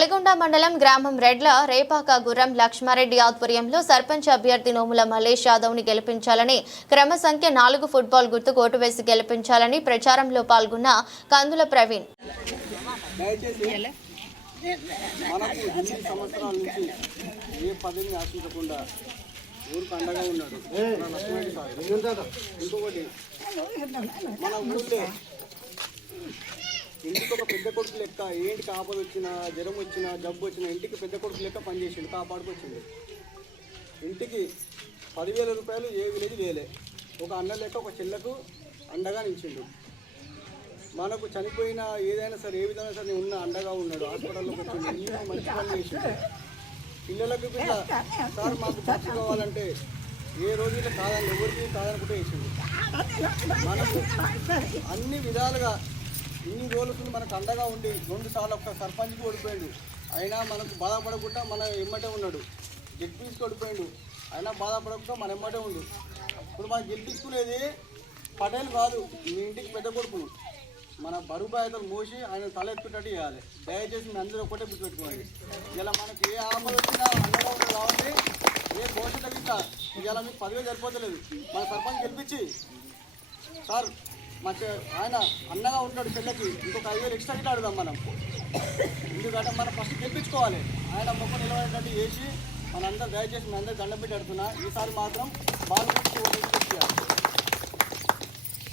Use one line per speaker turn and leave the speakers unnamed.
నల్గొండ మండలం గ్రామం రెడ్ల రేపాక గుర్రం లక్ష్మారెడ్డి ఆధ్వర్యంలో సర్పంచ్ అభ్యర్థి నోముల మలేష్ యాదవ్ని గెలిపించాలని క్రమ సంఖ్య నాలుగు ఫుట్బాల్ గుర్తుకు ఓటు వేసి గెలిపించాలని ప్రచారంలో పాల్గొన్న కందుల ప్రవీణ్
దయచేసి మనకు ఎనిమిది సంవత్సరాల నుంచి ఏ పదవిని ఆశించకుండా ఊరికి అండగా ఉన్నాడు మన లక్ష్మణ్ సార్ ఇంకొకటి మన ఊళ్ళో ఇంటికి ఒక పెద్ద కొడుకు లెక్క ఏంటికి ఆపద వచ్చినా జ్వరం వచ్చినా జబ్బు వచ్చినా ఇంటికి పెద్ద కొడుకు లెక్క పనిచేసిండు కాపాడుకొచ్చిండు ఇంటికి పదివేల రూపాయలు ఏ విలేజ్ వేయలే ఒక అన్న లెక్క ఒక చెల్లకు అండగా నిలిచిండు. మనకు చనిపోయిన ఏదైనా సరే ఏ విధంగా సరే ఉన్న అండగా ఉన్నాడు. హాస్పిటల్లో వచ్చిండు ఎన్నో మంచి పని చేసిండు. పిల్లలకు కూడా సార్ మాకు చర్చ కావాలంటే ఏ రోజుల్లో కాదని ఎవరికి కాదనుకుంటే వేసిండు మనకు అన్ని విధాలుగా ఇన్ని రోజులు మనకు అండగా ఉండి రెండు సార్లు ఒక్క సర్పంచ్కి ఓడిపోయాడు. అయినా మనకు బాధపడకుండా మన ఎమ్మటే ఉన్నాడు. జడ్పీస్కి ఓడిపోయాడు. అయినా బాధపడకుండా మన ఎమ్మటే ఉండు. ఇప్పుడు మనం గెలిపించుకునేది పటేల్ కాదు మీ ఇంటికి పెద్ద కొడుకు మన బరువు బాధ్యతలు మోసి ఆయన తల ఎత్తుటట్టు చేయాలి. దయచేసి మీ అందరూ ఒకటే గుర్తుపెట్టుకోండి. ఇలా మనకి ఏ ఆపద వచ్చినా అండగా ఉంటుంది కాబట్టి ఏ భవిష్యత్తు ఇంకా ఇలా మీకు పదవి సరిపోతలేదు. మన సర్పంచ్ గెలిపించి సార్ మంచి ఆయన అన్నగా ఉంటాడు చెల్లెకి ఇంకొక ఐదు వేలు ఎక్స్ట్రా గిట్ట మనం. ఎందుకంటే మనం ఫస్ట్ గెలిపించుకోవాలి. ఆయన మొక్క నిలబడేటట్టు చేసి మనందరూ దయచేసి మీ అందరూ దండం పెట్టి ఈసారి మాత్రం బాగా